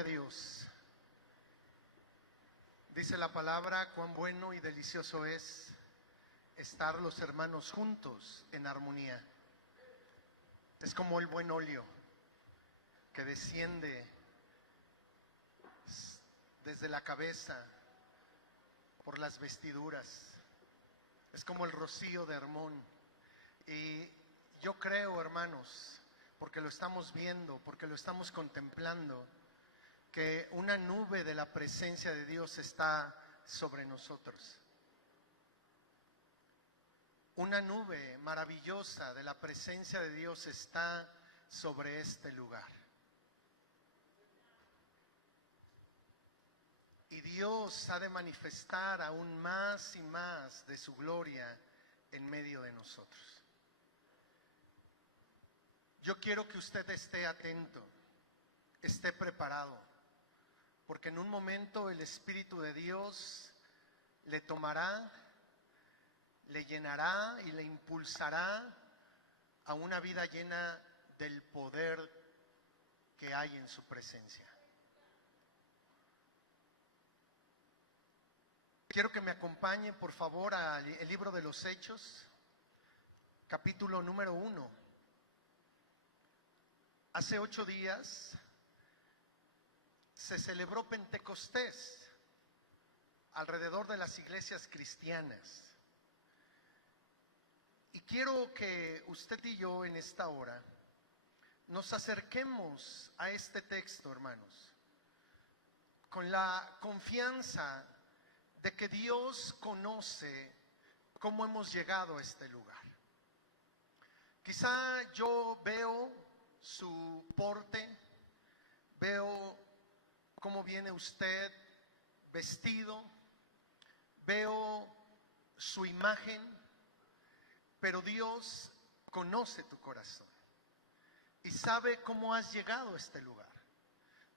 Gloria a Dios. Dice la palabra, cuán bueno y delicioso es estar los hermanos juntos en armonía. Es como el buen óleo que desciende desde la cabeza por las vestiduras. Es como el rocío de Hermón. Y yo creo, hermanos, porque lo estamos viendo, porque lo estamos contemplando, que una nube de la presencia de Dios está sobre nosotros. Una nube maravillosa de la presencia de Dios está sobre este lugar. Y Dios ha de manifestar aún más y más de su gloria en medio de nosotros. Yo quiero que usted esté atento, esté preparado, porque en un momento el Espíritu de Dios le tomará, le llenará y le impulsará a una vida llena del poder que hay en su presencia. Quiero que me acompañe, por favor, al libro de los Hechos, capítulo número 1. Hace 8 días se celebró Pentecostés alrededor de las iglesias cristianas. Y quiero que usted y yo en esta hora nos acerquemos a este texto, hermanos, con la confianza de que Dios conoce cómo hemos llegado a este lugar. Quizá yo veo su porte, veo cómo viene usted vestido, veo su imagen, pero Dios conoce tu corazón y sabe cómo has llegado a este lugar.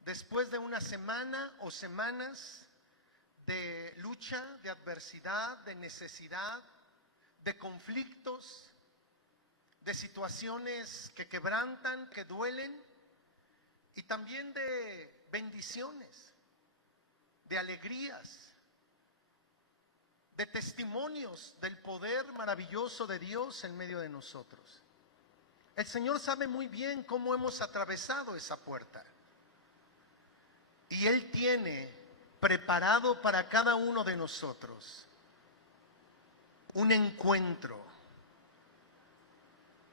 Después de una semana o semanas de lucha, de adversidad, de necesidad, de conflictos, de situaciones que quebrantan, que duelen, y también de bendiciones, de alegrías, de testimonios del poder maravilloso de Dios en medio de nosotros. El Señor sabe muy bien cómo hemos atravesado esa puerta, y Él tiene preparado para cada uno de nosotros un encuentro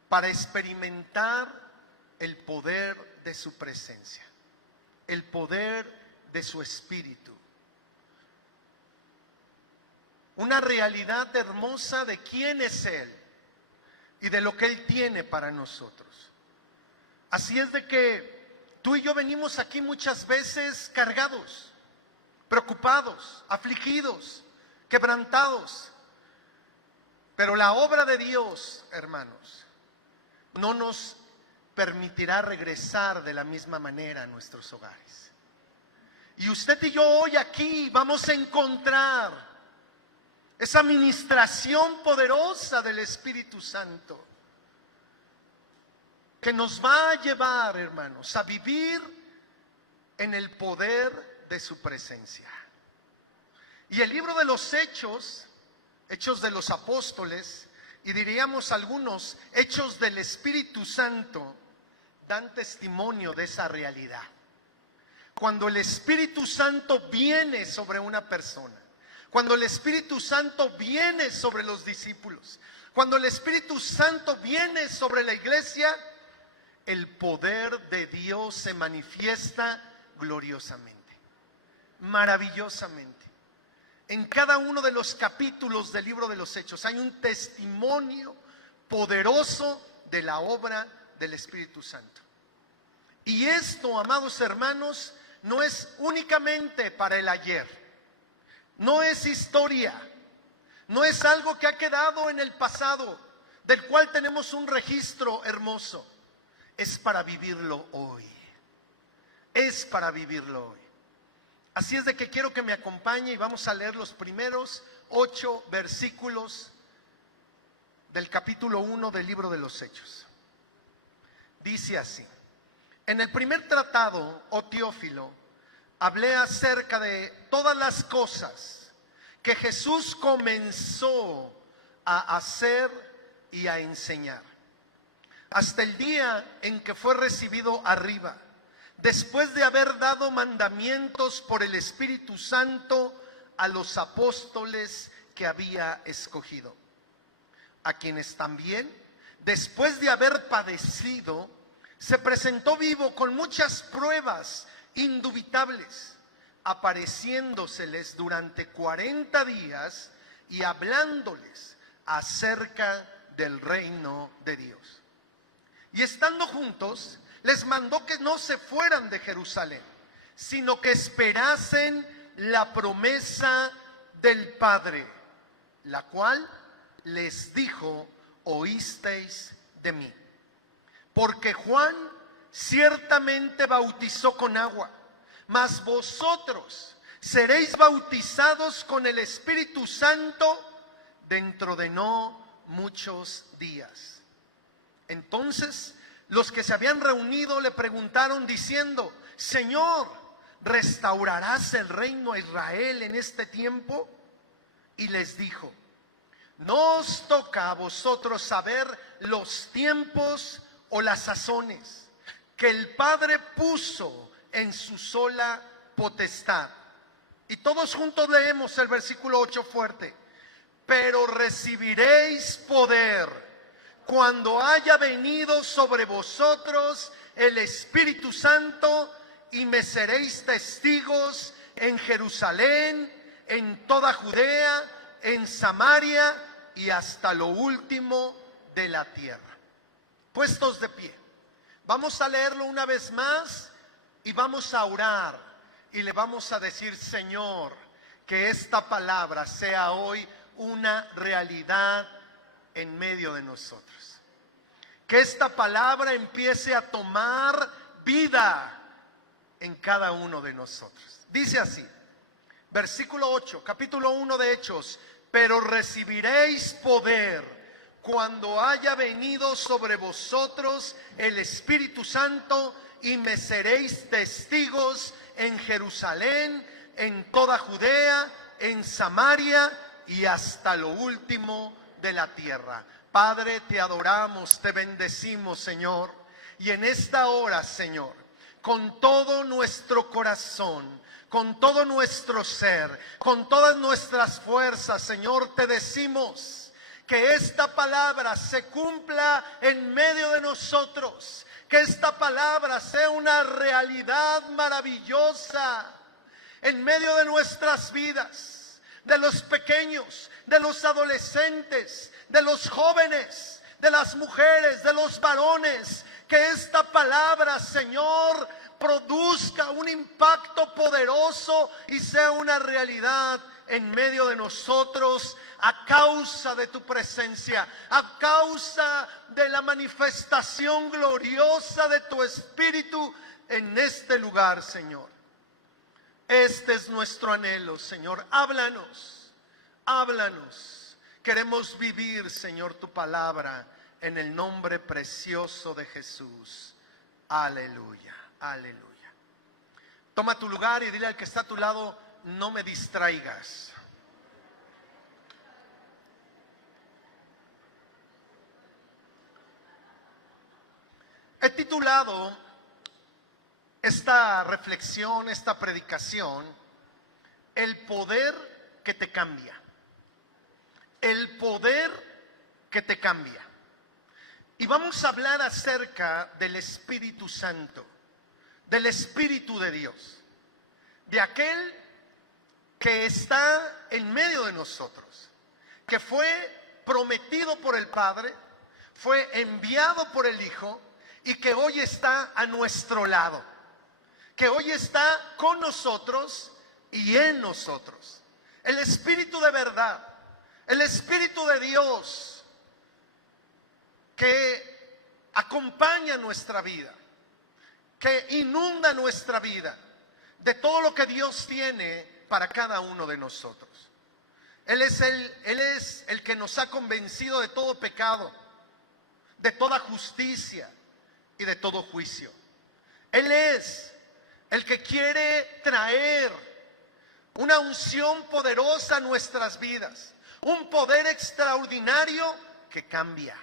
para experimentar el poder de su presencia, el poder de su Espíritu. Una realidad hermosa de quién es Él y de lo que Él tiene para nosotros. Así es de que tú y yo venimos aquí muchas veces cargados, preocupados, afligidos, quebrantados. Pero la obra de Dios, hermanos, no nos permitirá regresar de la misma manera a nuestros hogares. Y usted y yo hoy aquí vamos a encontrar esa ministración poderosa del Espíritu Santo que nos va a llevar, hermanos, a vivir en el poder de su presencia. Y el libro de los Hechos, Hechos de los Apóstoles, y diríamos algunos, Hechos del Espíritu Santo, dan testimonio de esa realidad. Cuando el Espíritu Santo viene sobre una persona, cuando el Espíritu Santo viene sobre los discípulos, cuando el Espíritu Santo viene sobre la iglesia, el poder de Dios se manifiesta gloriosamente, maravillosamente. En cada uno de los capítulos del libro de los Hechos hay un testimonio poderoso de la obra del Espíritu Santo. Y esto, amados hermanos, no es únicamente para el ayer, no es historia, no es algo que ha quedado en el pasado, del cual tenemos un registro hermoso. Es para vivirlo hoy, es para vivirlo hoy. Así es de que quiero que me acompañe y vamos a leer los primeros 8 versículos del capítulo 1 del libro de los Hechos. Dice así: en el primer tratado, oh Teófilo, hablé acerca de todas las cosas que Jesús comenzó a hacer y a enseñar, hasta el día en que fue recibido arriba, después de haber dado mandamientos por el Espíritu Santo a los apóstoles que había escogido, a quienes también, después de haber padecido, se presentó vivo con muchas pruebas indubitables, apareciéndoseles durante 40 días y hablándoles acerca del reino de Dios. Y estando juntos, les mandó que no se fueran de Jerusalén, sino que esperasen la promesa del Padre, la cual les dijo: oísteis de mí. Porque Juan ciertamente bautizó con agua, mas vosotros seréis bautizados con el Espíritu Santo dentro de no muchos días. Entonces los que se habían reunido le preguntaron diciendo: Señor, ¿restaurarás el reino a Israel en este tiempo? Y les dijo: no os toca a vosotros saber los tiempos o las sazones que el Padre puso en su sola potestad. Y todos juntos leemos el versículo 8 fuerte: pero recibiréis poder cuando haya venido sobre vosotros el Espíritu Santo, y me seréis testigos en Jerusalén, en toda Judea, en Samaria y hasta lo último de la tierra. Puestos de pie, vamos a leerlo una vez más y vamos a orar y le vamos a decir: Señor, que esta palabra sea hoy una realidad en medio de nosotros. Que esta palabra empiece a tomar vida en cada uno de nosotros. Dice así, versículo 8, capítulo 1 de Hechos: pero recibiréis poder cuando haya venido sobre vosotros el Espíritu Santo, y me seréis testigos en Jerusalén, en toda Judea, en Samaria y hasta lo último de la tierra. Padre, te adoramos, te bendecimos, Señor, y en esta hora, Señor, con todo nuestro corazón, con todo nuestro ser, con todas nuestras fuerzas, Señor, te decimos que esta palabra se cumpla en medio de nosotros, que esta palabra sea una realidad maravillosa en medio de nuestras vidas, de los pequeños, de los adolescentes, de los jóvenes, de las mujeres, de los varones. Que esta palabra, Señor, produzca un impacto poderoso y sea una realidad en medio de nosotros, a causa de tu presencia, a causa de la manifestación gloriosa de tu Espíritu en este lugar, Señor. Este es nuestro anhelo, Señor. Háblanos, háblanos. Queremos vivir, Señor, tu palabra en el nombre precioso de Jesús. Aleluya, aleluya. Toma tu lugar y dile al que está a tu lado: no me distraigas. He titulado esta reflexión, esta predicación: el poder que te cambia. El poder que te cambia. Y vamos a hablar acerca del Espíritu Santo, del Espíritu de Dios, de aquel que está en medio de nosotros, que fue prometido por el Padre, fue enviado por el Hijo y que hoy está a nuestro lado, que hoy está con nosotros y en nosotros. El Espíritu de verdad, el Espíritu de Dios que acompaña nuestra vida, que inunda nuestra vida de todo lo que Dios tiene para cada uno de nosotros. Él es el que nos ha convencido de todo pecado, de toda justicia y de todo juicio. Él es el que quiere traer una unción poderosa a nuestras vidas, un poder extraordinario que cambia,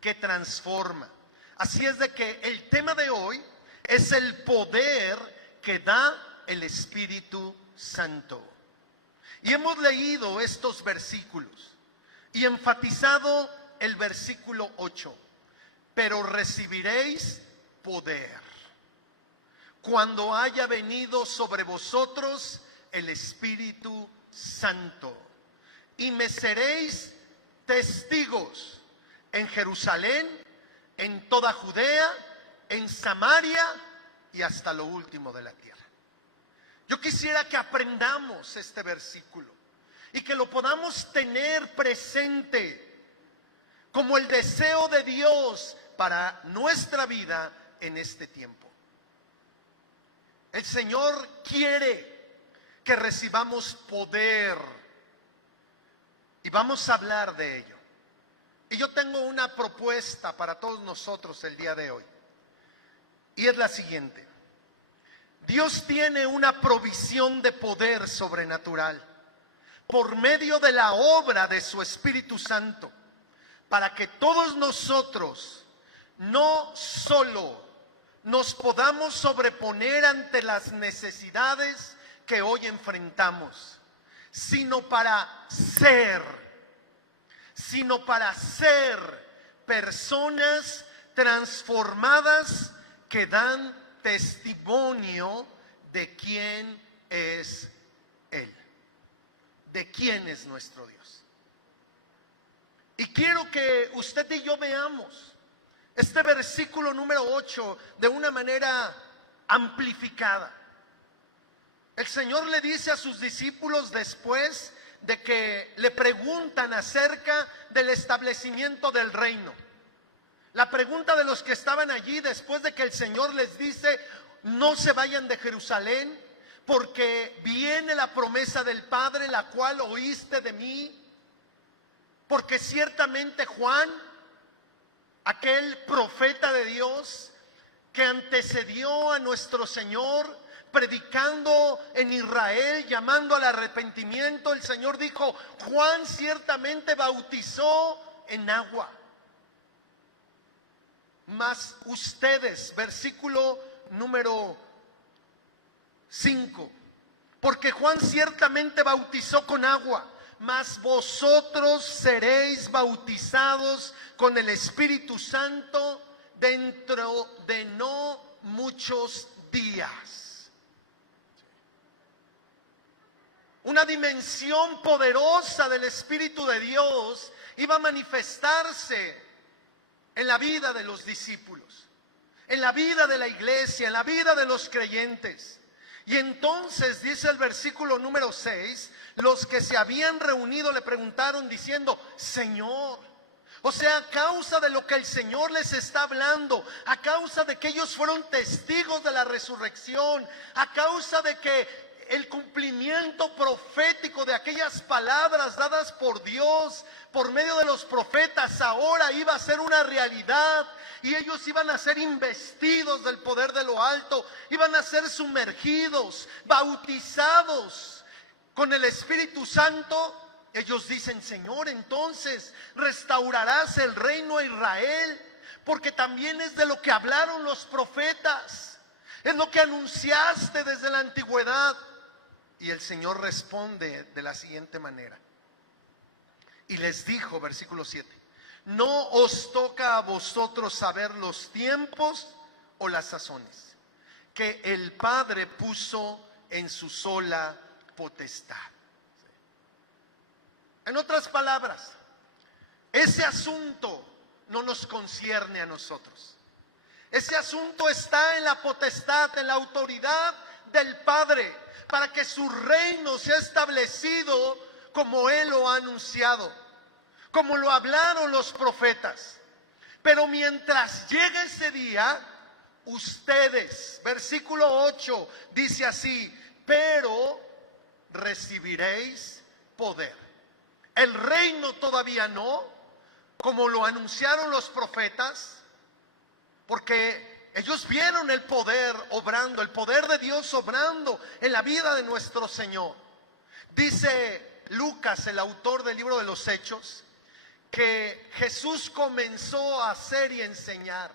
que transforma. Así es de que el tema de hoy es el poder que da el Espíritu Santo. Y hemos leído estos versículos y enfatizado el versículo 8. Pero recibiréis poder cuando haya venido sobre vosotros el Espíritu Santo, y me seréis testigos en Jerusalén, en toda Judea, en Samaria y hasta lo último de la tierra. Yo quisiera que aprendamos este versículo y que lo podamos tener presente como el deseo de Dios para nuestra vida en este tiempo. El Señor quiere que recibamos poder y vamos a hablar de ello. Y yo tengo una propuesta para todos nosotros el día de hoy, y es la siguiente: Dios tiene una provisión de poder sobrenatural por medio de la obra de su Espíritu Santo, para que todos nosotros no solo nos podamos sobreponer ante las necesidades que hoy enfrentamos, sino para ser personas transformadas que dan testimonio de quién es Él, de quién es nuestro Dios. Y quiero que usted y yo veamos este versículo número 8 de una manera amplificada. El Señor le dice a sus discípulos, después de que le preguntan acerca del establecimiento del reino, la pregunta de los que estaban allí, después de que el Señor les dice: no se vayan de Jerusalén, porque viene la promesa del Padre, la cual oíste de mí. Porque ciertamente Juan, aquel profeta de Dios que antecedió a nuestro Señor, predicando en Israel, llamando al arrepentimiento, el Señor dijo: Juan ciertamente bautizó en agua, mas ustedes, versículo número 5, porque Juan ciertamente bautizó con agua, mas vosotros seréis bautizados con el Espíritu Santo dentro de no muchos días. Una dimensión poderosa del Espíritu de Dios iba a manifestarse en la vida de los discípulos, en la vida de la iglesia, en la vida de los creyentes. Y entonces dice el versículo número 6, los que se habían reunido le preguntaron diciendo: Señor, o sea, a causa de lo que el Señor les está hablando, a causa de que ellos fueron testigos de la resurrección, a causa de que el cumplimiento profético de aquellas palabras dadas por Dios por medio de los profetas ahora iba a ser una realidad, y ellos iban a ser investidos del poder de lo alto, iban a ser sumergidos, bautizados con el Espíritu Santo. Ellos dicen: Señor, entonces restaurarás el reino a Israel, porque también es de lo que hablaron los profetas, es lo que anunciaste desde la antigüedad. Y el Señor responde de la siguiente manera, y les dijo, versículo 7: no os toca a vosotros saber los tiempos o las sazones que el Padre puso en su sola potestad. En otras palabras, ese asunto no nos concierne a nosotros. Ese asunto está en la potestad, en la autoridad del Padre, para que su reino sea establecido como Él lo ha anunciado, como lo hablaron los profetas. Pero mientras llegue ese día, ustedes, versículo 8 dice así: pero recibiréis poder. El reino todavía no, como lo anunciaron los profetas, porque Ellos vieron el poder obrando, el poder de Dios obrando en la vida de nuestro Señor. Dice Lucas, el autor del libro de los Hechos, que Jesús comenzó a hacer y enseñar.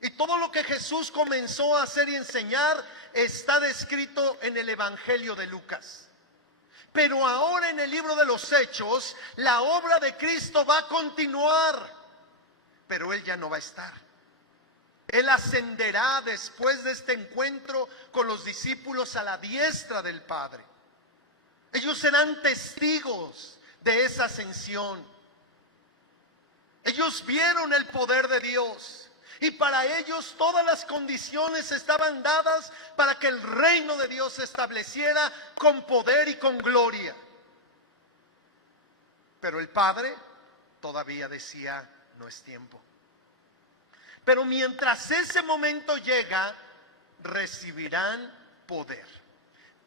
Y todo lo que Jesús comenzó a hacer y enseñar está descrito en el Evangelio de Lucas. Pero ahora en el libro de los Hechos, la obra de Cristo va a continuar, pero Él ya no va a estar. Él ascenderá después de este encuentro con los discípulos a la diestra del Padre. Ellos serán testigos de esa ascensión. Ellos vieron el poder de Dios y para ellos todas las condiciones estaban dadas para que el reino de Dios se estableciera con poder y con gloria. Pero el Padre todavía decía, no es tiempo. Pero mientras ese momento llega, recibirán poder.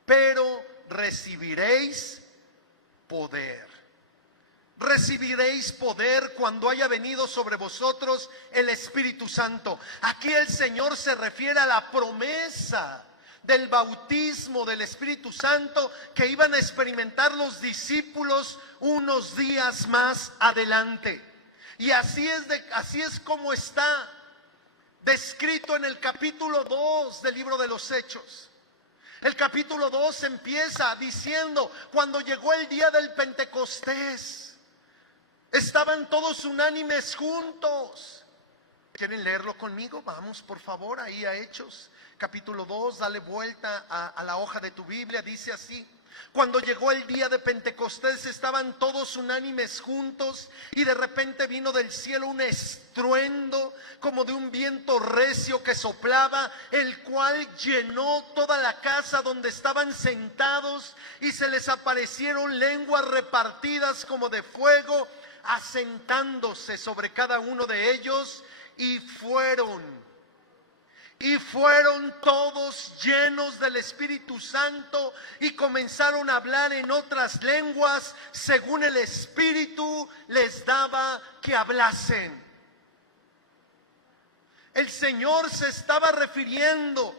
Pero recibiréis poder. Recibiréis poder cuando haya venido sobre vosotros el Espíritu Santo. Aquí el Señor se refiere a la promesa del bautismo del Espíritu Santo que iban a experimentar los discípulos unos días más adelante. Y así es como está descrito en el capítulo 2 del libro de los Hechos. El capítulo 2 empieza diciendo, cuando llegó el día del Pentecostés, estaban todos unánimes juntos. ¿Quieren leerlo conmigo? Vamos, por favor, ahí a Hechos, capítulo 2, dale vuelta a la hoja de tu Biblia, dice así. Cuando llegó el día de Pentecostés estaban todos unánimes juntos y de repente vino del cielo un estruendo como de un viento recio que soplaba, el cual llenó toda la casa donde estaban sentados y se les aparecieron lenguas repartidas como de fuego, asentándose sobre cada uno de ellos y fueron todos llenos del Espíritu Santo y comenzaron a hablar en otras lenguas según el Espíritu les daba que hablasen. El Señor se estaba refiriendo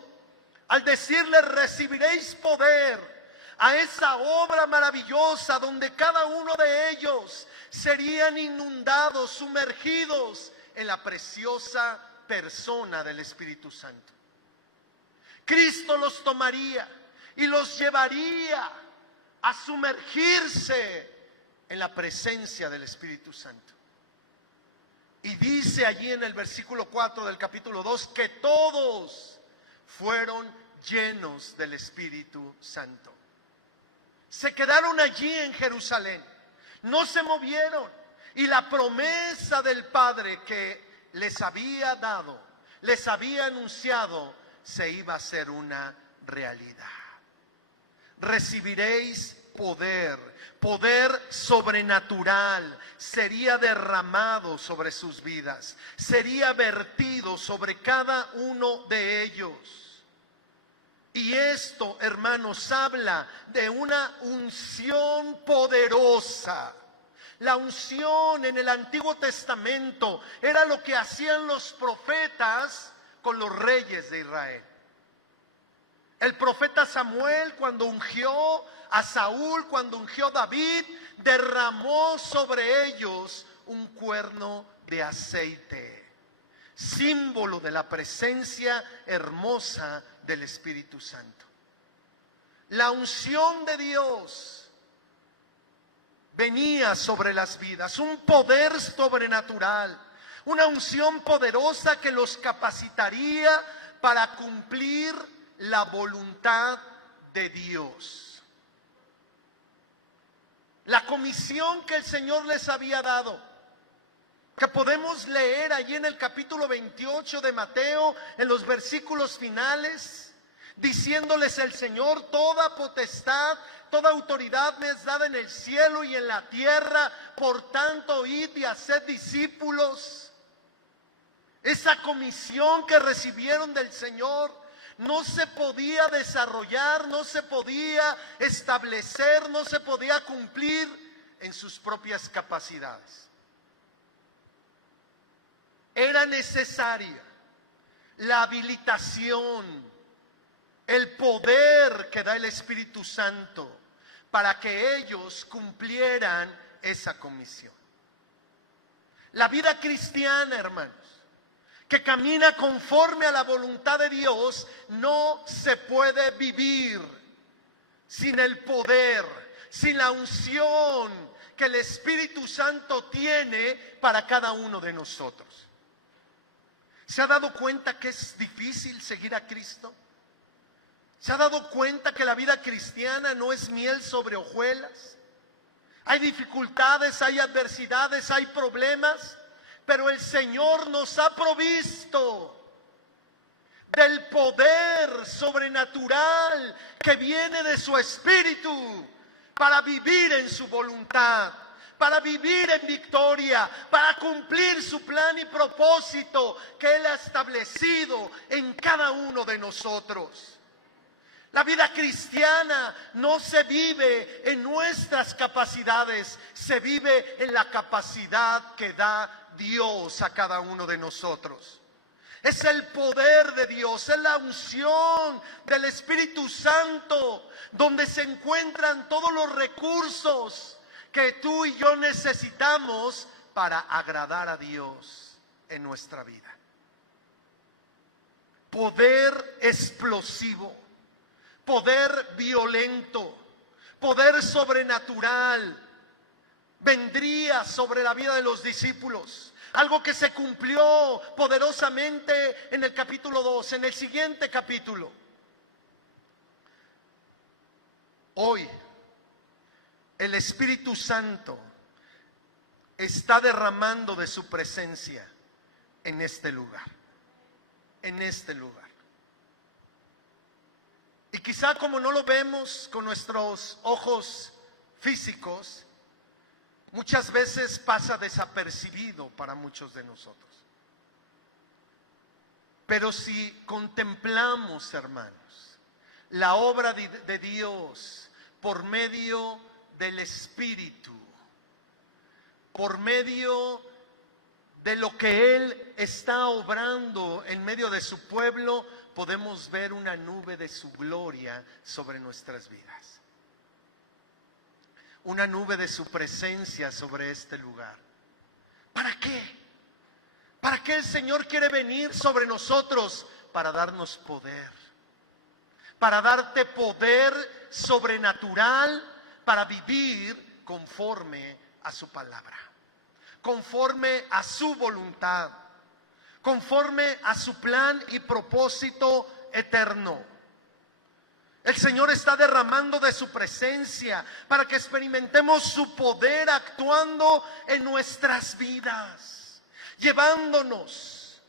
al decirles recibiréis poder a esa obra maravillosa donde cada uno de ellos serían inundados, sumergidos en la preciosa persona del Espíritu Santo. Cristo los tomaría y los llevaría a sumergirse en la presencia del Espíritu Santo. Y dice allí en el versículo 4 del capítulo 2 que todos fueron llenos del Espíritu Santo. Se quedaron allí en Jerusalén, no se movieron, y la promesa del Padre que les había dado, les había anunciado, se iba a hacer una realidad. Recibiréis poder, poder sobrenatural, sería derramado sobre sus vidas, sería vertido sobre cada uno de ellos. Y esto, hermanos, habla de una unción poderosa. La unción en el Antiguo Testamento era lo que hacían los profetas con los reyes de Israel. El profeta Samuel, cuando ungió a Saúl, cuando ungió a David, derramó sobre ellos un cuerno de aceite, símbolo de la presencia hermosa del Espíritu Santo. La unción de Dios venía sobre las vidas, un poder sobrenatural, una unción poderosa que los capacitaría para cumplir la voluntad de Dios. La comisión que el Señor les había dado, que podemos leer allí en el capítulo 28 de Mateo, en los versículos finales, diciéndoles el Señor, toda potestad, toda autoridad me es dada en el cielo y en la tierra, por tanto id y haced discípulos. Esa comisión que recibieron del Señor no se podía desarrollar, no se podía establecer, no se podía cumplir en sus propias capacidades. Era necesaria la habilitación, el poder que da el Espíritu Santo para que ellos cumplieran esa comisión. La vida cristiana, hermanos, que camina conforme a la voluntad de Dios, no se puede vivir sin el poder, sin la unción que el Espíritu Santo tiene para cada uno de nosotros. ¿Se ha dado cuenta que es difícil seguir a Cristo? ¿Se ha dado cuenta que la vida cristiana no es miel sobre hojuelas? Hay dificultades, hay adversidades, hay problemas, pero el Señor nos ha provisto del poder sobrenatural que viene de su Espíritu para vivir en su voluntad, para vivir en victoria, para cumplir su plan y propósito que Él ha establecido en cada uno de nosotros. La vida cristiana no se vive en nuestras capacidades, se vive en la capacidad que da Dios a cada uno de nosotros. Es el poder de Dios, es la unción del Espíritu Santo, donde se encuentran todos los recursos que tú y yo necesitamos para agradar a Dios en nuestra vida. Poder explosivo, poder violento, poder sobrenatural vendría sobre la vida de los discípulos. Algo que se cumplió poderosamente en el capítulo 2, en el siguiente capítulo. Hoy, el Espíritu Santo está derramando de su presencia en este lugar. En este lugar. Y quizá como no lo vemos con nuestros ojos físicos, muchas veces pasa desapercibido para muchos de nosotros. Pero si contemplamos, hermanos, la obra de Dios por medio del Espíritu, por medio de lo que Él está obrando en medio de su pueblo, podemos ver una nube de su gloria sobre nuestras vidas. Una nube de su presencia sobre este lugar. ¿Para qué? ¿Para qué el Señor quiere venir sobre nosotros? Para darnos poder. Para darte poder sobrenatural para vivir conforme a su palabra. Conforme a su voluntad. Conforme a su plan y propósito eterno. El Señor está derramando de su presencia para que experimentemos su poder actuando en nuestras vidas, llevándonos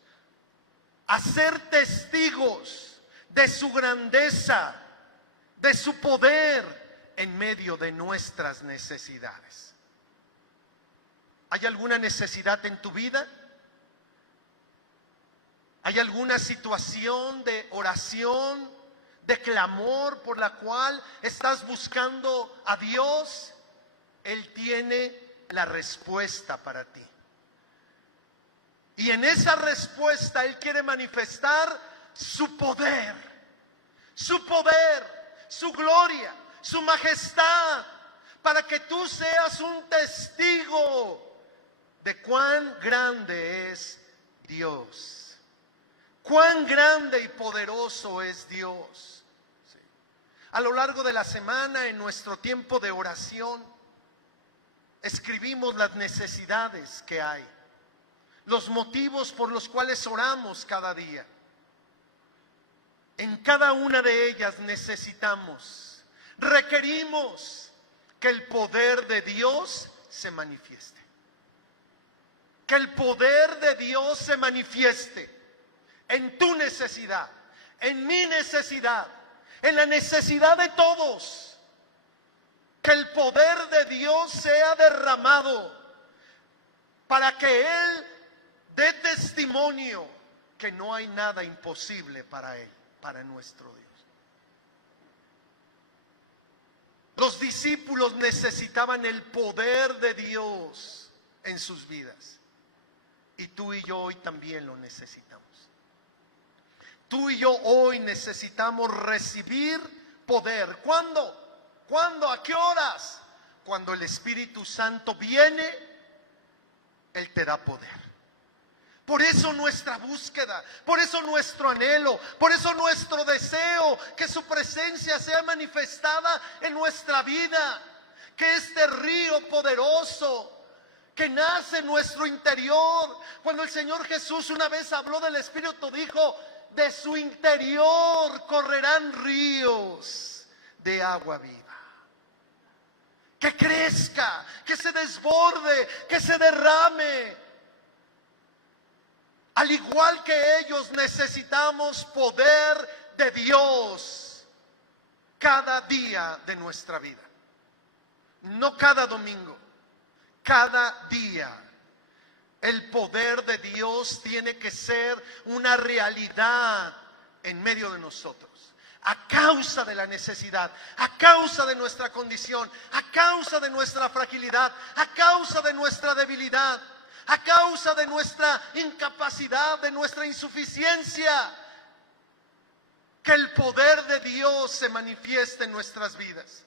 a ser testigos de su grandeza, de su poder en medio de nuestras necesidades. ¿Hay alguna necesidad en tu vida? ¿Hay alguna situación de oración, de clamor por la cual estás buscando a Dios? Él tiene la respuesta para ti. Y en esa respuesta Él quiere manifestar su poder, su gloria, su majestad, para que tú seas un testigo de cuán grande es Dios. Cuán grande y poderoso es Dios. Sí. A lo largo de la semana, en nuestro tiempo de oración, escribimos las necesidades que hay, los motivos por los cuales oramos cada día. En cada una de ellas necesitamos, requerimos que el poder de Dios se manifieste. Que el poder de Dios se manifieste en tu necesidad, en mi necesidad, en la necesidad de todos. Que el poder de Dios sea derramado para que Él dé testimonio que no hay nada imposible para Él, para nuestro Dios. Los discípulos necesitaban el poder de Dios en sus vidas. Y tú y yo hoy también lo necesitamos. Tú y yo hoy necesitamos recibir poder. ¿Cuándo? ¿Cuándo? ¿A qué horas? Cuando el Espíritu Santo viene, Él te da poder. Por eso nuestra búsqueda, por eso nuestro anhelo, por eso nuestro deseo, que su presencia sea manifestada en nuestra vida, que este río poderoso que nace en nuestro interior. Cuando el Señor Jesús una vez habló del Espíritu, dijo: de su interior correrán ríos de agua viva. Que crezca, que se desborde, que se derrame. Al igual que ellos, necesitamos poder de Dios cada día de nuestra vida. No cada domingo, cada día. El poder de Dios tiene que ser una realidad en medio de nosotros. A causa de la necesidad, a causa de nuestra condición, a causa de nuestra fragilidad, a causa de nuestra debilidad, a causa de nuestra incapacidad, de nuestra insuficiencia, que el poder de Dios se manifieste en nuestras vidas.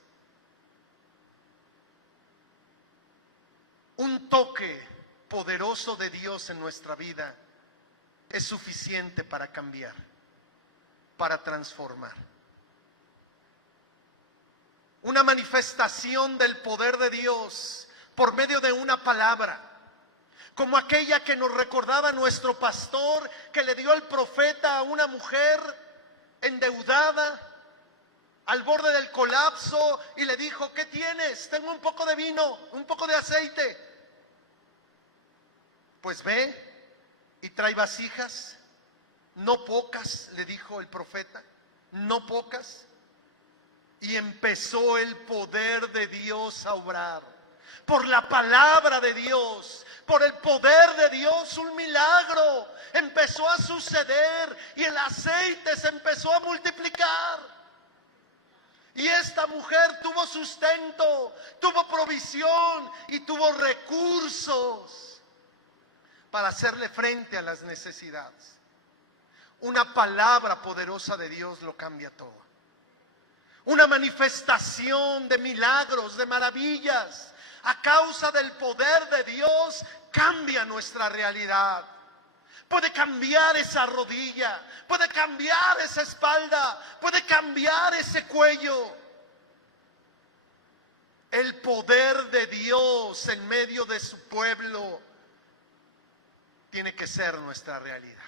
Un toque poderoso de Dios en nuestra vida es suficiente para cambiar, para transformar. Una manifestación del poder de Dios por medio de una palabra, como aquella que nos recordaba nuestro pastor, que le dio el profeta a una mujer endeudada, al borde del colapso, y le dijo: ¿qué tienes? Tengo un poco de vino, un poco de aceite. Pues ve y trae vasijas, no pocas, le dijo el profeta, no pocas. Y empezó el poder de Dios a obrar. Por la palabra de Dios, por el poder de Dios, un milagro empezó a suceder y el aceite se empezó a multiplicar. Y esta mujer tuvo sustento, tuvo provisión y tuvo recursos para hacerle frente a las necesidades. Una palabra poderosa de Dios lo cambia todo. Una manifestación de milagros, de maravillas, a causa del poder de Dios, cambia nuestra realidad. Puede cambiar esa rodilla, puede cambiar esa espalda, puede cambiar ese cuello. El poder de Dios en medio de su pueblo tiene que ser nuestra realidad.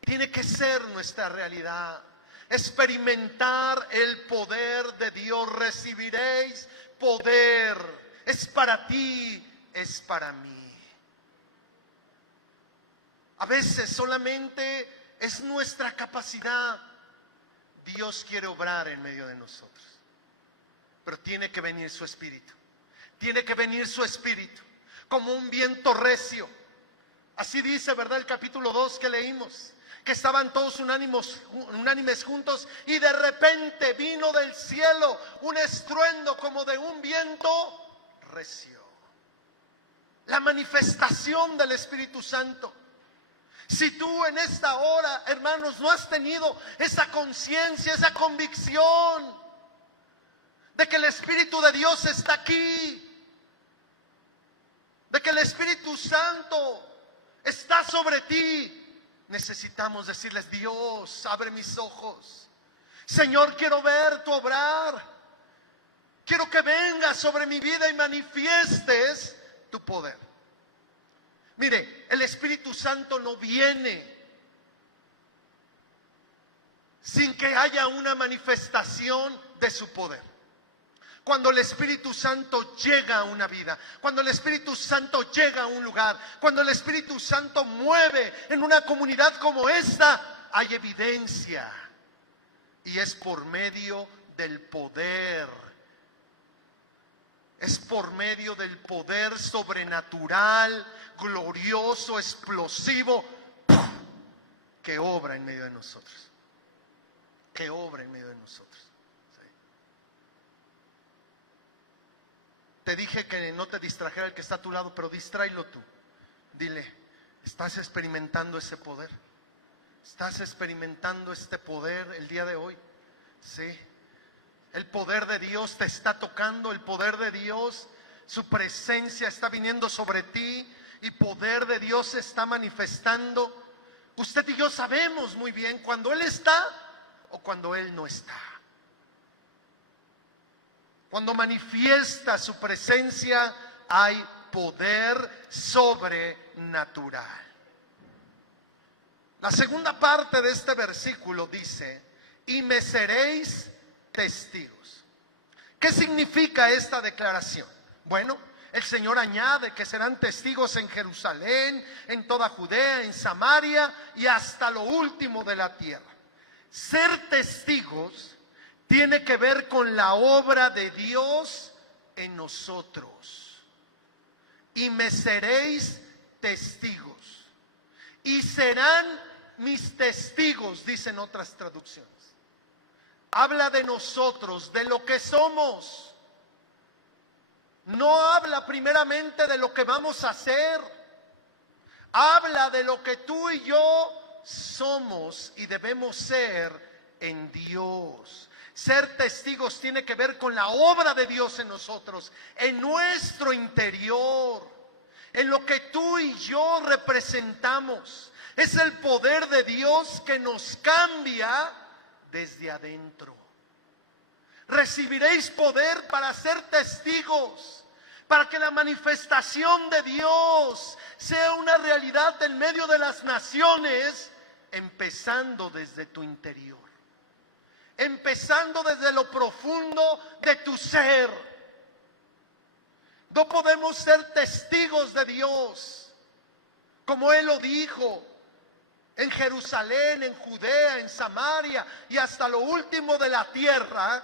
Tiene que ser nuestra realidad. Experimentar el poder de Dios. Recibiréis poder. Es para ti, es para mí. A veces solamente es nuestra capacidad. Dios quiere obrar en medio de nosotros, pero tiene que venir su Espíritu. Tiene que venir su Espíritu como un viento recio. Así dice, ¿verdad? El capítulo 2 que leímos, que estaban todos unánimes juntos, y de repente vino del cielo un estruendo como de un viento recio. La manifestación del Espíritu Santo. Si tú en esta hora, hermanos, no has tenido esa conciencia, esa convicción de que el Espíritu de Dios está aquí, de que el Espíritu Santo está sobre ti, necesitamos decirles: Dios, abre mis ojos. Señor, quiero ver tu obrar. Quiero que vengas sobre mi vida y manifiestes tu poder. Mire, el Espíritu Santo no viene sin que haya una manifestación de su poder. Cuando el Espíritu Santo llega a una vida, cuando el Espíritu Santo llega a un lugar, cuando el Espíritu Santo mueve en una comunidad como esta, hay evidencia. Y es por medio del poder. Es por medio del poder sobrenatural, glorioso, explosivo, que obra en medio de nosotros. Que obra en medio de nosotros. Te dije que no te distrajera el que está a tu lado, pero distráelo tú. Dile: estás experimentando ese poder. ¿Estás experimentando este poder el día de hoy? Sí. El poder de Dios te está tocando, el poder de Dios, su presencia está viniendo sobre ti y poder de Dios se está manifestando. Usted y yo sabemos muy bien cuando Él está o cuando Él no está. Cuando manifiesta su presencia hay poder sobrenatural. La segunda parte de este versículo dice: y me seréis testigos. ¿Qué significa esta declaración? Bueno, el Señor añade que serán testigos en Jerusalén, en toda Judea, en Samaria y hasta lo último de la tierra. Ser testigos tiene que ver con la obra de Dios en nosotros. Y me seréis testigos. Y serán mis testigos, dicen otras traducciones. Habla de nosotros, de lo que somos. No habla primeramente de lo que vamos a hacer. Habla de lo que tú y yo somos y debemos ser en Dios. Ser testigos tiene que ver con la obra de Dios en nosotros, en nuestro interior, en lo que tú y yo representamos. Es el poder de Dios que nos cambia desde adentro. Recibiréis poder para ser testigos, para que la manifestación de Dios sea una realidad en medio de las naciones, empezando desde tu interior, empezando desde lo profundo de tu ser. No podemos ser testigos de Dios, como Él lo dijo, en Jerusalén, en Judea, en Samaria y hasta lo último de la tierra,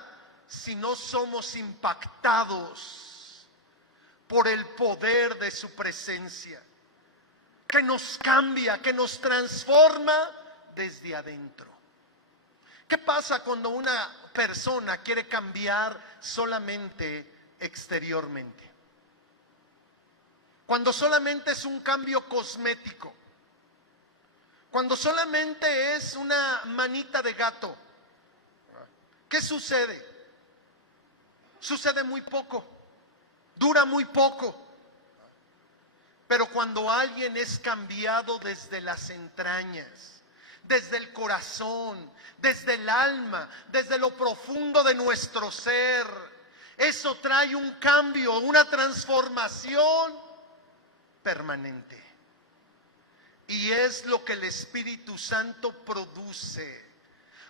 si no somos impactados por el poder de su presencia, que nos cambia, que nos transforma desde adentro. ¿Qué pasa cuando una persona quiere cambiar solamente exteriormente? Cuando solamente es un cambio cosmético, cuando solamente es una manita de gato, ¿qué sucede? Sucede muy poco, dura muy poco. Pero cuando alguien es cambiado desde las entrañas, desde el corazón, desde el alma, desde lo profundo de nuestro ser, eso trae un cambio, una transformación permanente. Y es lo que el Espíritu Santo produce.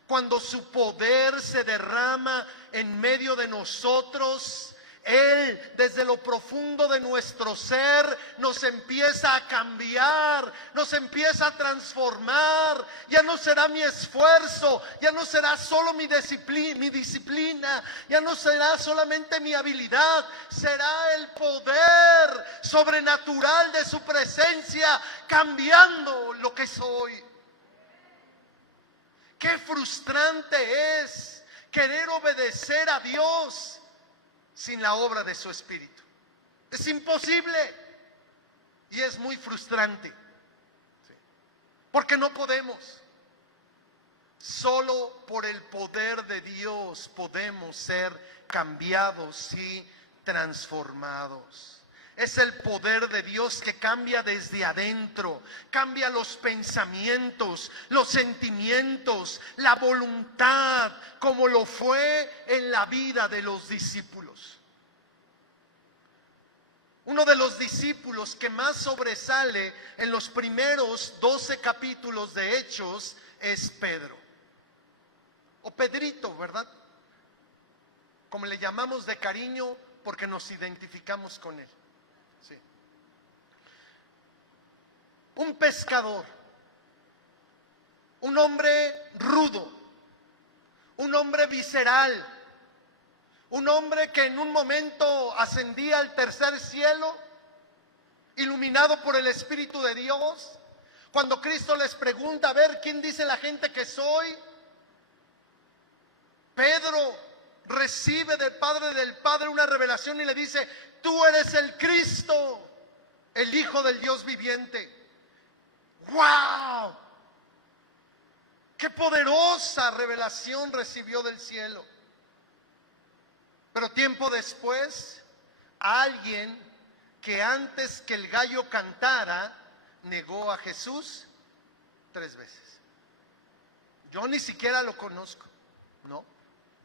Cuando su poder se derrama en medio de nosotros, Él desde lo profundo de nuestro ser nos empieza a cambiar, nos empieza a transformar. Ya no será mi esfuerzo, ya no será solo mi disciplina, ya no será solamente mi habilidad, será el poder sobrenatural de su presencia cambiando lo que soy. Qué frustrante es querer obedecer a Dios sin la obra de su Espíritu. Es imposible y es muy frustrante, porque no podemos. Solo por el poder de Dios podemos ser cambiados y transformados. Es el poder de Dios que cambia desde adentro, cambia los pensamientos, los sentimientos, la voluntad, como lo fue en la vida de los discípulos. Uno de los discípulos que más sobresale en los primeros 12 capítulos de Hechos es Pedro, o Pedrito, ¿verdad? Como le llamamos de cariño porque nos identificamos con él. Sí. Un pescador, un hombre rudo, un hombre visceral, un hombre que en un momento ascendía al tercer cielo, iluminado por el Espíritu de Dios. Cuando Cristo les pregunta, a ver, ¿quién dice la gente que soy? Pedro recibe del Padre una revelación y le dice: tú eres el Cristo, el Hijo del Dios viviente. ¡Wow! Qué poderosa revelación recibió del cielo. Pero tiempo después, alguien que antes que el gallo cantara, negó a Jesús 3 veces. Yo ni siquiera lo conozco, ¿no?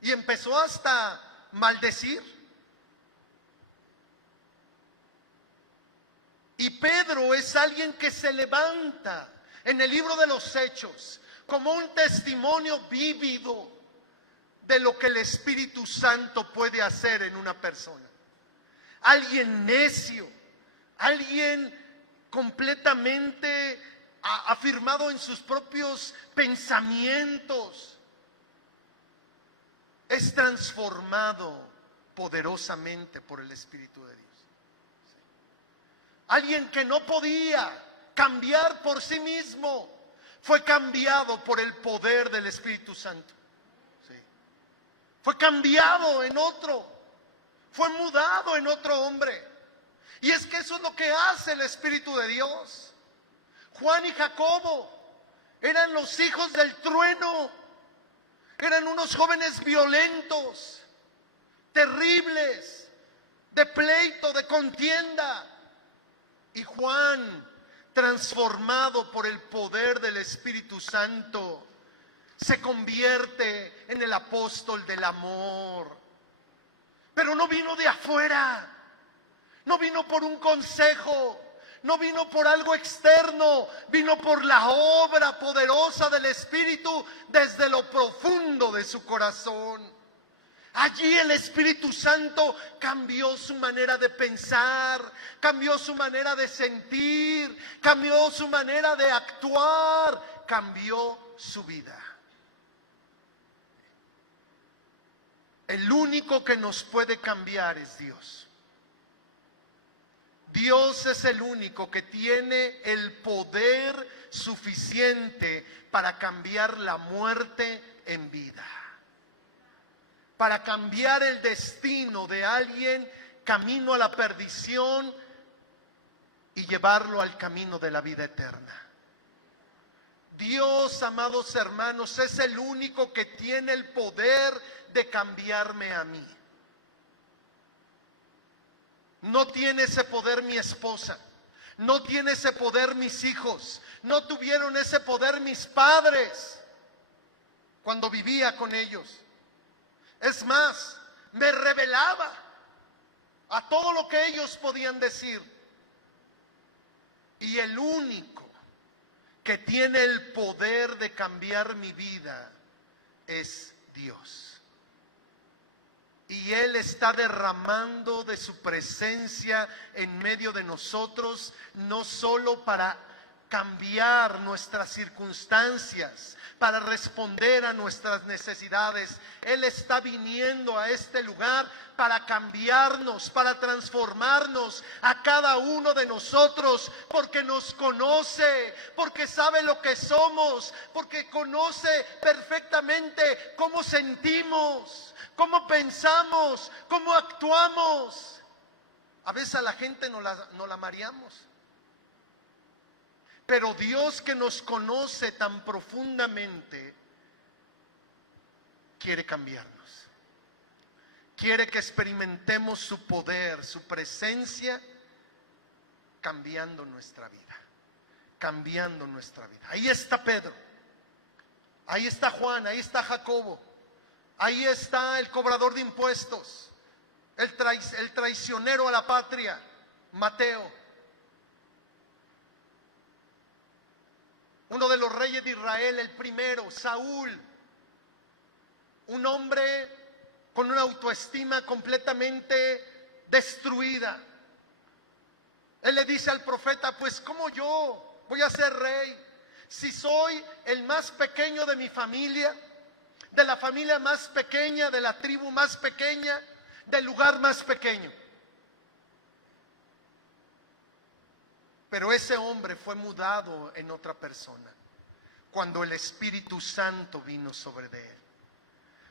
Y empezó hasta maldecir. Y Pedro es alguien que se levanta en el libro de los Hechos como un testimonio vívido de lo que el Espíritu Santo puede hacer en una persona. Alguien necio, alguien completamente afirmado en sus propios pensamientos, es transformado poderosamente por el Espíritu de Dios. Alguien que no podía cambiar por sí mismo, fue cambiado por el poder del Espíritu Santo. Sí. Fue cambiado en otro, fue mudado en otro hombre. Y es que eso es lo que hace el Espíritu de Dios. Juan y Jacobo eran los hijos del trueno, eran unos jóvenes violentos, terribles, de pleito, de contienda. Y Juan, transformado por el poder del Espíritu Santo, se convierte en el apóstol del amor. Pero no vino de afuera, no vino por un consejo, no vino por algo externo, vino por la obra poderosa del Espíritu desde lo profundo de su corazón. Allí el Espíritu Santo cambió su manera de pensar, cambió su manera de sentir, cambió su manera de actuar, cambió su vida. El único que nos puede cambiar es Dios. Dios es el único que tiene el poder suficiente para cambiar la muerte en vida, para cambiar el destino de alguien camino a la perdición y llevarlo al camino de la vida eterna. Dios, amados hermanos, es el único que tiene el poder de cambiarme a mí. No tiene ese poder mi esposa, no tiene ese poder mis hijos, no tuvieron ese poder mis padres cuando vivía con ellos. Es más, me rebelaba a todo lo que ellos podían decir. Y el único que tiene el poder de cambiar mi vida es Dios. Y Él está derramando de su presencia en medio de nosotros, no solo para cambiar nuestras circunstancias, para responder a nuestras necesidades. Él está viniendo a este lugar para cambiarnos, para transformarnos a cada uno de nosotros, porque nos conoce, porque sabe lo que somos, porque conoce perfectamente cómo sentimos, cómo pensamos, cómo actuamos. A veces a la gente no la mareamos. Pero Dios, que nos conoce tan profundamente, quiere cambiarnos. Quiere que experimentemos su poder, su presencia, cambiando nuestra vida. Cambiando nuestra vida. Ahí está Pedro. Ahí está Juan, ahí está Jacobo. Ahí está el cobrador de impuestos. El traicionero a la patria, Mateo. Uno de los reyes de Israel, el primero, Saúl, un hombre con una autoestima completamente destruida. Él le dice al profeta, pues ¿cómo yo voy a ser rey si soy el más pequeño de mi familia, de la familia más pequeña, de la tribu más pequeña, del lugar más pequeño? Pero ese hombre fue mudado en otra persona cuando el Espíritu Santo vino sobre él.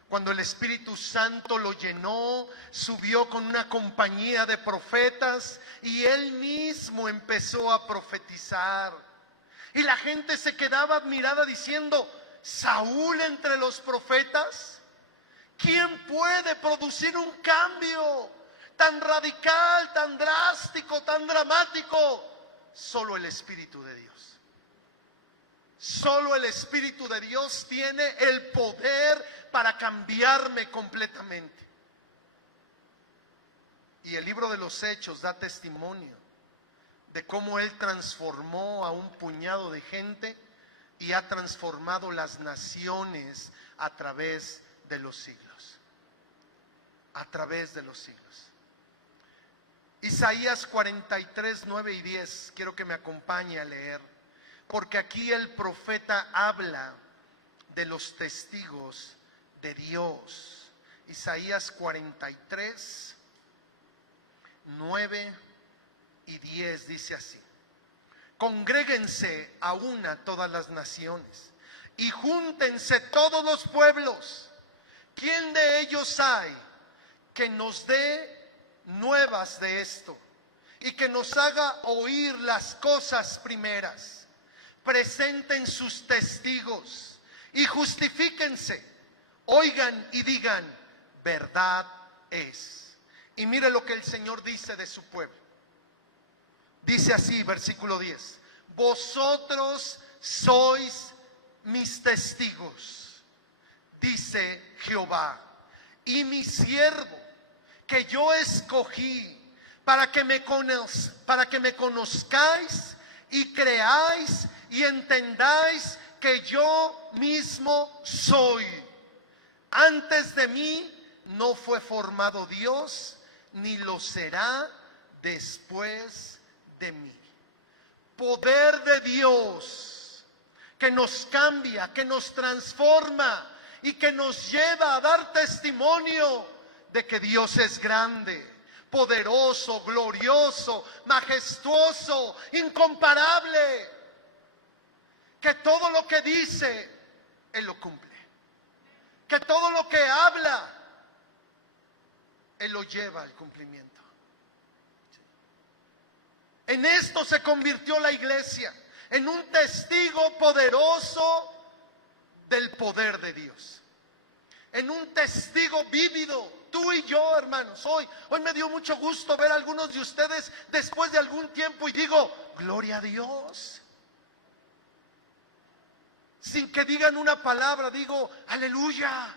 Cuando el Espíritu Santo lo llenó, subió con una compañía de profetas y él mismo empezó a profetizar. Y la gente se quedaba admirada diciendo, Saúl entre los profetas. ¿Quién puede producir un cambio tan radical, tan drástico, tan dramático? Solo el Espíritu de Dios. Solo el Espíritu de Dios tiene el poder para cambiarme completamente. Y el libro de los Hechos da testimonio de cómo Él transformó a un puñado de gente y ha transformado las naciones a través de los siglos. A través de los siglos. Isaías 43, 9 y 10, quiero que me acompañe a leer, porque aquí el profeta habla de los testigos de Dios. Isaías 43, 9 y 10 dice así: Congréguense a una todas las naciones y júntense todos los pueblos. ¿Quién de ellos hay que nos dé nuevas de esto y que nos haga oír las cosas primeras? Presenten sus testigos y justifíquense. Oigan y digan, verdad es. Y mire lo que el Señor dice de su pueblo. Dice así, versículo 10: Vosotros sois mis testigos, dice Jehová, y mi siervo, que yo escogí para que me conozcáis y creáis y entendáis que yo mismo soy. Antes de mí no fue formado Dios, ni lo será después de mí. Poder de Dios que nos cambia, que nos transforma y que nos lleva a dar testimonio de que Dios es grande, poderoso, glorioso, majestuoso, incomparable, que todo lo que dice Él lo cumple, que todo lo que habla Él lo lleva al cumplimiento. En esto se convirtió la iglesia, en un testigo poderoso del poder de Dios, en un testigo vívido. Tú y yo, hermanos, hoy me dio mucho gusto ver a algunos de ustedes después de algún tiempo y digo, gloria a Dios. Sin que digan una palabra, digo, aleluya.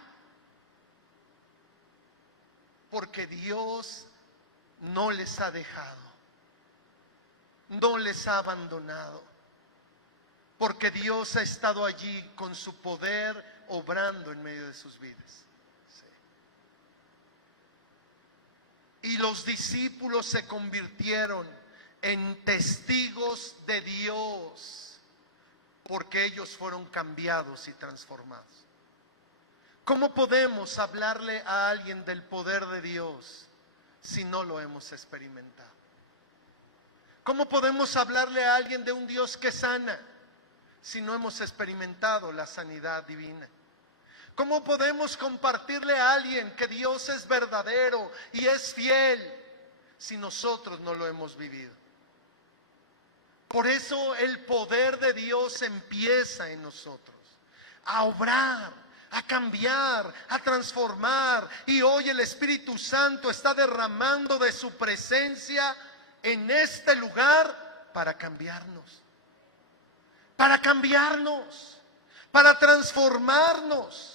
Porque Dios no les ha dejado, no les ha abandonado, porque Dios ha estado allí con su poder obrando en medio de sus vidas. Y los discípulos se convirtieron en testigos de Dios, porque ellos fueron cambiados y transformados. ¿Cómo podemos hablarle a alguien del poder de Dios si no lo hemos experimentado? ¿Cómo podemos hablarle a alguien de un Dios que sana si no hemos experimentado la sanidad divina? ¿Cómo podemos compartirle a alguien que Dios es verdadero y es fiel si nosotros no lo hemos vivido? Por eso el poder de Dios empieza en nosotros, a obrar, a cambiar, a transformar. Y hoy el Espíritu Santo está derramando de su presencia en este lugar para cambiarnos, para transformarnos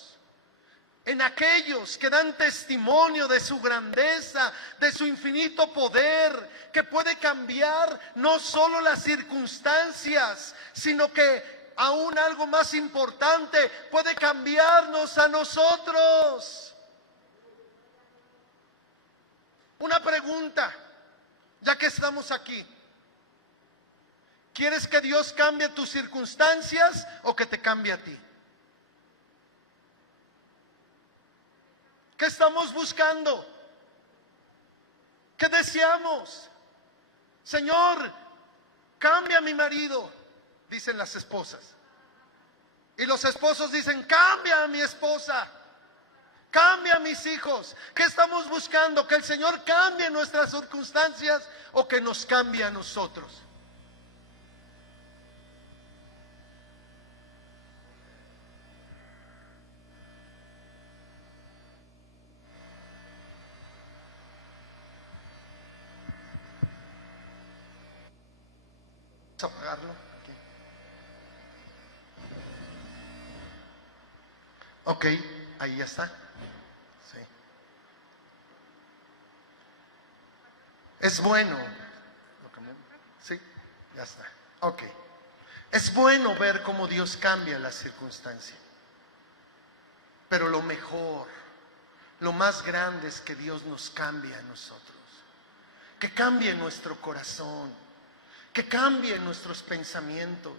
en aquellos que dan testimonio de su grandeza, de su infinito poder, que puede cambiar no solo las circunstancias, sino que aún algo más importante, puede cambiarnos a nosotros. Una pregunta, ya que estamos aquí: ¿quieres que Dios cambie tus circunstancias o que te cambie a ti? ¿Qué estamos buscando? ¿Qué deseamos? Señor, cambia a mi marido, dicen las esposas. Y los esposos dicen, cambia a mi esposa, cambia a mis hijos. ¿Qué estamos buscando? ¿Que el Señor cambie nuestras circunstancias o que nos cambie a nosotros? Vamos a apagarlo aquí. Ok, ahí ya está. Sí. Es bueno. Sí, ya está. Ok. Es bueno ver cómo Dios cambia las circunstancias. Pero lo mejor, lo más grande es que Dios nos cambie a nosotros. Que cambie nuestro corazón. Que cambie nuestros pensamientos.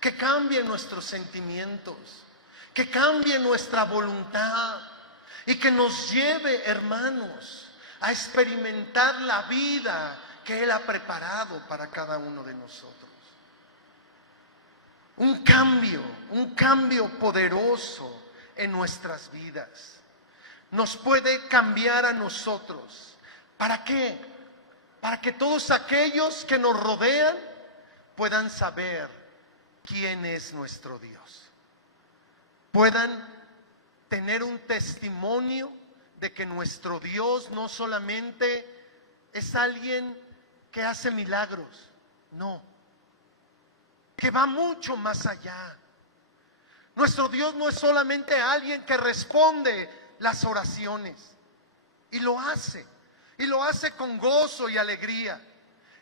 Que cambie nuestros sentimientos. Que cambie nuestra voluntad. Y que nos lleve, hermanos, a experimentar la vida que Él ha preparado para cada uno de nosotros. Un cambio poderoso en nuestras vidas. Nos puede cambiar a nosotros. ¿Para qué? Para que todos aquellos que nos rodean puedan saber quién es nuestro Dios. Puedan tener un testimonio de que nuestro Dios no solamente es alguien que hace milagros, no, que va mucho más allá. Nuestro Dios no es solamente alguien que responde las oraciones, y lo hace con gozo y alegría.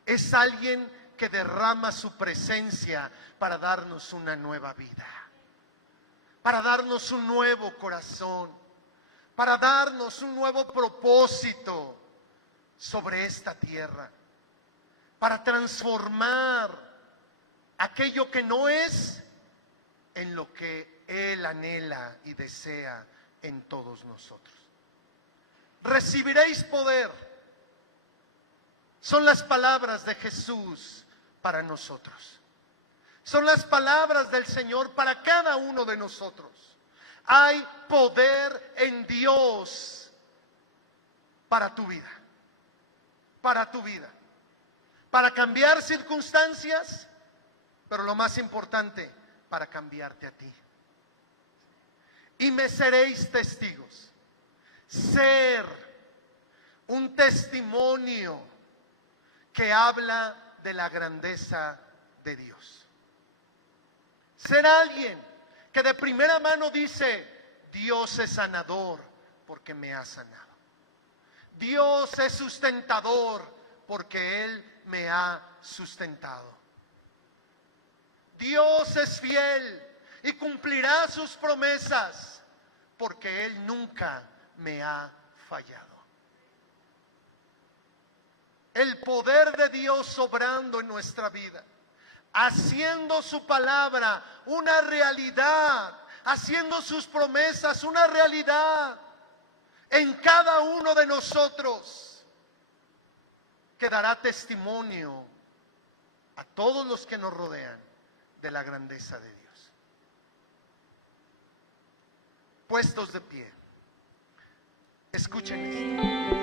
Es alguien que derrama su presencia para darnos una nueva vida, para darnos un nuevo corazón, para darnos un nuevo propósito sobre esta tierra, para transformar aquello que no es en lo que Él anhela y desea en todos nosotros. Recibiréis poder. Son las palabras de Jesús para nosotros. Son las palabras del Señor para cada uno de nosotros. Hay poder en Dios para tu vida. Para tu vida. Para cambiar circunstancias, pero lo más importante, para cambiarte a ti. Y me seréis testigos. Ser un testimonio que habla de la grandeza de Dios. Ser alguien que de primera mano dice: Dios es sanador porque me ha sanado. Dios es sustentador porque Él me ha sustentado. Dios es fiel y cumplirá sus promesas porque Él nunca me ha fallado. El poder de Dios obrando en nuestra vida, haciendo su palabra una realidad, haciendo sus promesas una realidad en cada uno de nosotros, que dará testimonio a todos los que nos rodean de la grandeza de Dios. Puestos de pie, escuchen esto.